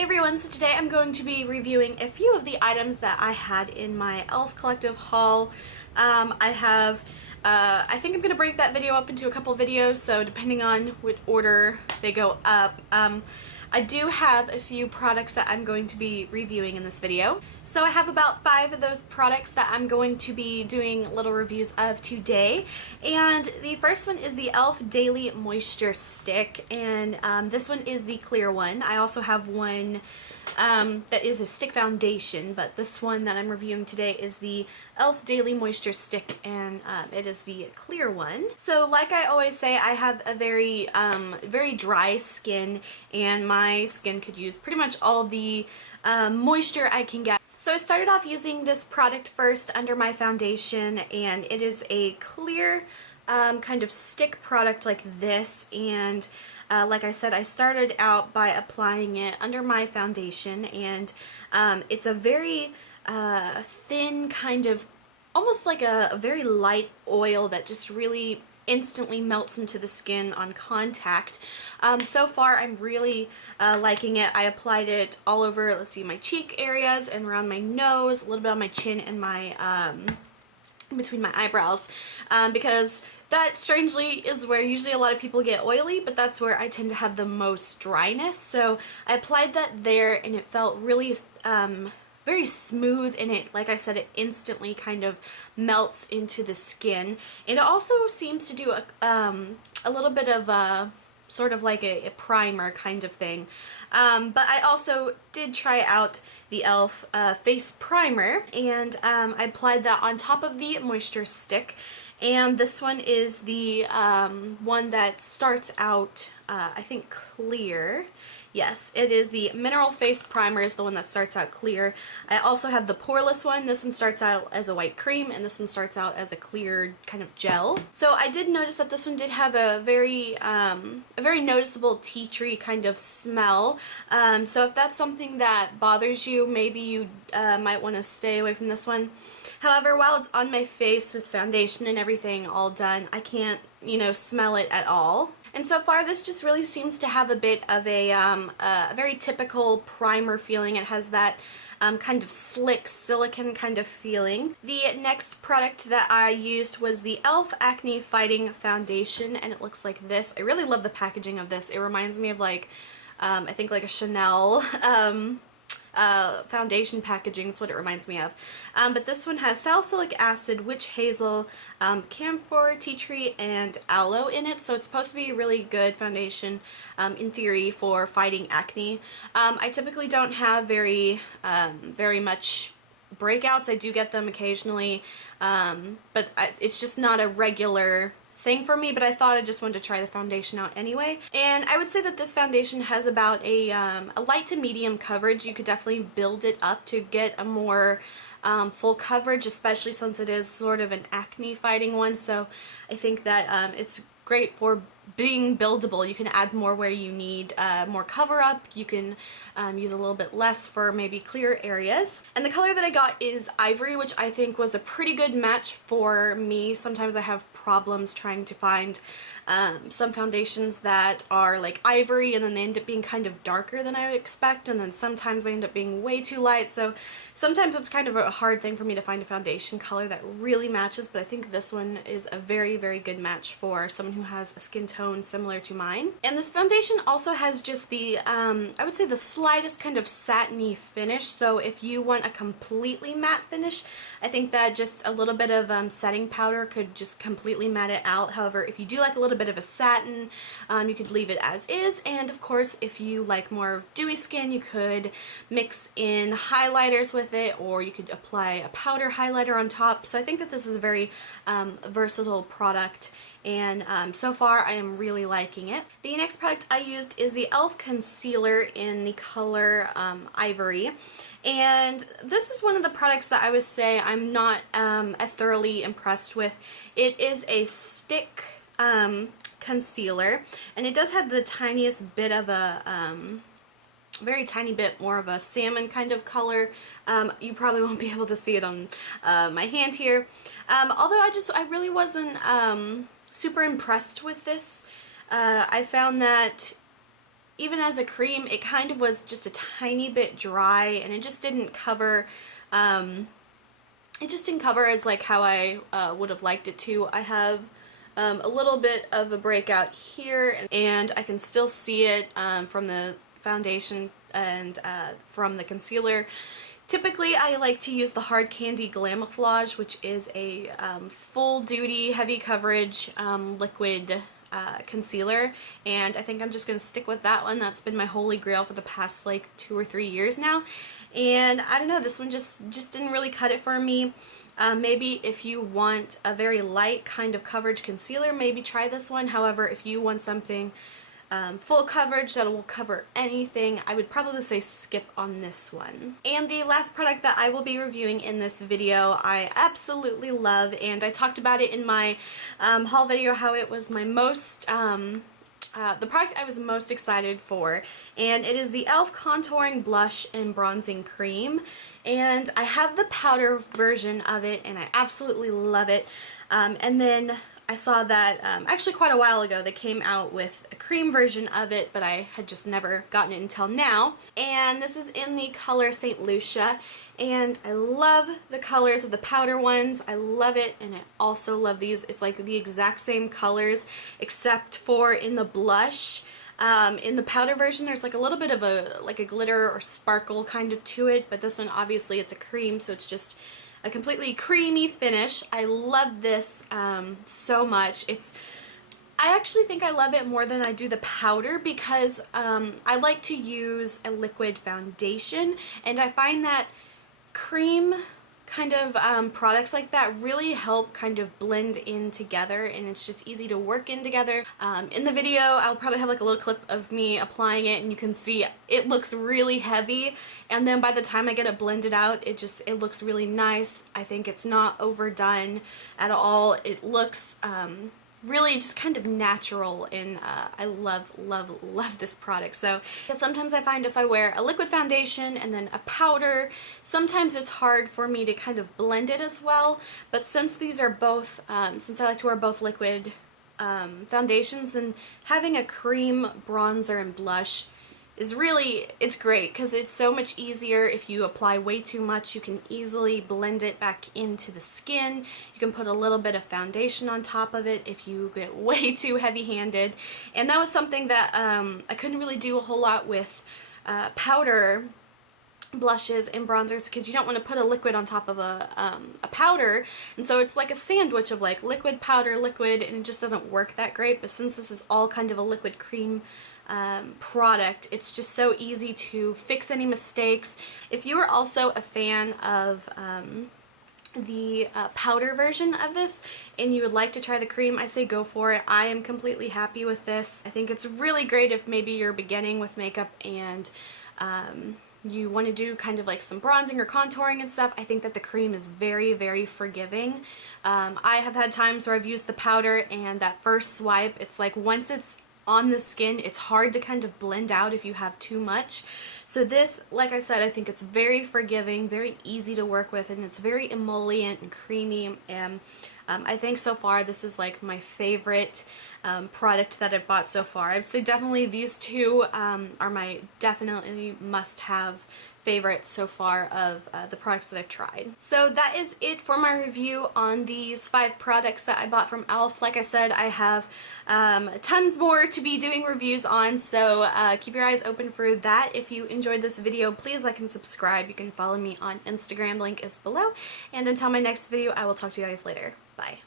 Hey everyone, so today I'm going to be reviewing a few of the items that I had in my e.l.f. collective haul. I think I'm going to break that video up into a couple videos, so depending on what order they go up. I do have a few products that I'm going to be reviewing in this video. So I have about 5 of those products that I'm going to be doing little reviews of today. And the first one is the e.l.f. Daily Moisture Stick, and this one is the clear one. I also have one that is a stick foundation, but this one that I'm reviewing today is the e.l.f. Daily Moisture Stick, and it is the clear one. So like I always say, I have a very dry skin, and my skin could use pretty much all the moisture I can get. So I started off using this product first under my foundation, and it is a clear kind of stick product like this, and like I said, I started out by applying it under my foundation, and it's a very thin kind of, almost like a very light oil that just really instantly melts into the skin on contact. So far I'm really liking it. I applied it all over, let's see, my cheek areas and around my nose, a little bit on my chin and my between my eyebrows, because that strangely is where usually a lot of people get oily, but that's where I tend to have the most dryness. So I applied that there, and it felt really very smooth, and it, like I said, it instantly kind of melts into the skin. And it also seems to do a little bit of a sort of like a primer kind of thing. But I also did try out the e.l.f. Face Primer, and I applied that on top of the moisture stick. And this one is the one that starts out, I think, clear. Yes, it is the Mineral Face Primer is the one that starts out clear. I also have the poreless one. This one starts out as a white cream, and this one starts out as a clear kind of gel. So I did notice that this one did have a very noticeable tea tree kind of smell. So if that's something that bothers you, maybe you might want to stay away from this one. However, while it's on my face with foundation and everything all done, I can't, smell it at all. And so far, this just really seems to have a bit of a very typical primer feeling. It has that kind of slick silicone kind of feeling. The next product that I used was the e.l.f. Acne Fighting Foundation, and it looks like this. I really love the packaging of this. It reminds me of like, I think like a Chanel foundation packaging. That's what it reminds me of. But this one has salicylic acid, witch hazel, camphor, tea tree, and aloe in it. So it's supposed to be a really good foundation, in theory, for fighting acne. I typically don't have very much breakouts. I do get them occasionally, but it's just not a regular thing for me, but I thought I just wanted to try the foundation out anyway. And I would say that this foundation has about a light to medium coverage. You could definitely build it up to get a more full coverage, especially since it is sort of an acne fighting one. So I think that it's great for being buildable. You can add more where you need more cover up. You can use a little bit less for maybe clear areas. And the color that I got is Ivory, which I think was a pretty good match for me. Sometimes I have problems trying to find some foundations that are like ivory, and then they end up being kind of darker than I would expect, and then sometimes they end up being way too light. So sometimes it's kind of a hard thing for me to find a foundation color that really matches, but I think this one is a very, very good match for someone who has a skin tone similar to mine. And this foundation also has just the, I would say the slightest kind of satiny finish. So if you want a completely matte finish, I think that just a little bit of setting powder could just completely matte it out. However, if you do like a little bit of a satin, you could leave it as is. And of course, if you like more dewy skin, you could mix in highlighters with it, or you could apply a powder highlighter on top. So I think that this is a very versatile product, and so far I am really liking it. The next product I used is the e.l.f. Concealer in the color Ivory. And this is one of the products that I would say I'm not as thoroughly impressed with. It is a stick concealer, and it does have the tiniest bit of a very tiny bit more of a salmon kind of color. You probably won't be able to see it on my hand here. Although I really wasn't super impressed with this. I found that even as a cream, it kind of was just a tiny bit dry, and it just didn't cover, as like how I would have liked it to. I have a little bit of a breakout here, and I can still see it from the foundation and from the concealer. Typically, I like to use the Hard Candy Glamouflage, which is a full-duty, heavy coverage liquid concealer, and I think I'm just going to stick with that one. That's been my holy grail for the past like 2 or 3 years now, and I don't know, this one just didn't really cut it for me. Maybe if you want a very light kind of coverage concealer, maybe try this one. However, if you want something full coverage that will cover anything, I would probably say skip on this one. And the last product that I will be reviewing in this video, I absolutely love, and I talked about it in my haul video, how it was my most, the product I was most excited for, and it is the e.l.f. Contouring Blush and Bronzing Cream, and I have the powder version of it, and I absolutely love it. And then I saw that actually quite a while ago they came out with a cream version of it, but I had just never gotten it until now. And this is in the color St. Lucia, and I love the colors of the powder ones. I love it, and I also love these. It's like the exact same colors except for in the blush. In the powder version, there's like a little bit of a glitter or sparkle kind of to it, but this one obviously it's a cream, so it's just a completely creamy finish. I love this so much. I actually think I love it more than I do the powder, because I like to use a liquid foundation, and I find that cream kind of products like that really help kind of blend in together, and it's just easy to work in together. In the video, I'll probably have like a little clip of me applying it, and you can see it looks really heavy, and then by the time I get it blended out, it looks really nice. I think it's not overdone at all. It looks really just kind of natural, and I love this product. So sometimes I find if I wear a liquid foundation and then a powder, sometimes it's hard for me to kind of blend it as well, but since these are both, since I like to wear both liquid foundations, then having a cream bronzer and blush is really, it's great, because it's so much easier. If you apply way too much, you can easily blend it back into the skin. You can put a little bit of foundation on top of it if you get way too heavy-handed. And that was something that I couldn't really do a whole lot with powder blushes and bronzers, because you don't want to put a liquid on top of a powder, and so it's like a sandwich of like liquid, powder, liquid, and it just doesn't work that great. But since this is all kind of a liquid cream product, it's just so easy to fix any mistakes. If you are also a fan of the powder version of this and you would like to try the cream, I say go for it. I am completely happy with this. I think it's really great if maybe you're beginning with makeup and you want to do kind of like some bronzing or contouring and stuff. I think that the cream is very forgiving. I have had times where I've used the powder, and that first swipe, it's like once it's on the skin, it's hard to kind of blend out if you have too much. So this, like I said, I think it's very forgiving, very easy to work with, and it's very emollient and creamy, and I think so far this is like my favorite product that I've bought so far. I'd say definitely these two are my definitely must-have favorites so far of the products that I've tried. So that is it for my review on these 5 products that I bought from e.l.f. Like I said, I have tons more to be doing reviews on, so keep your eyes open for that. If you enjoyed this video, please like and subscribe. You can follow me on Instagram, link is below, and until my next video, I will talk to you guys later. Bye.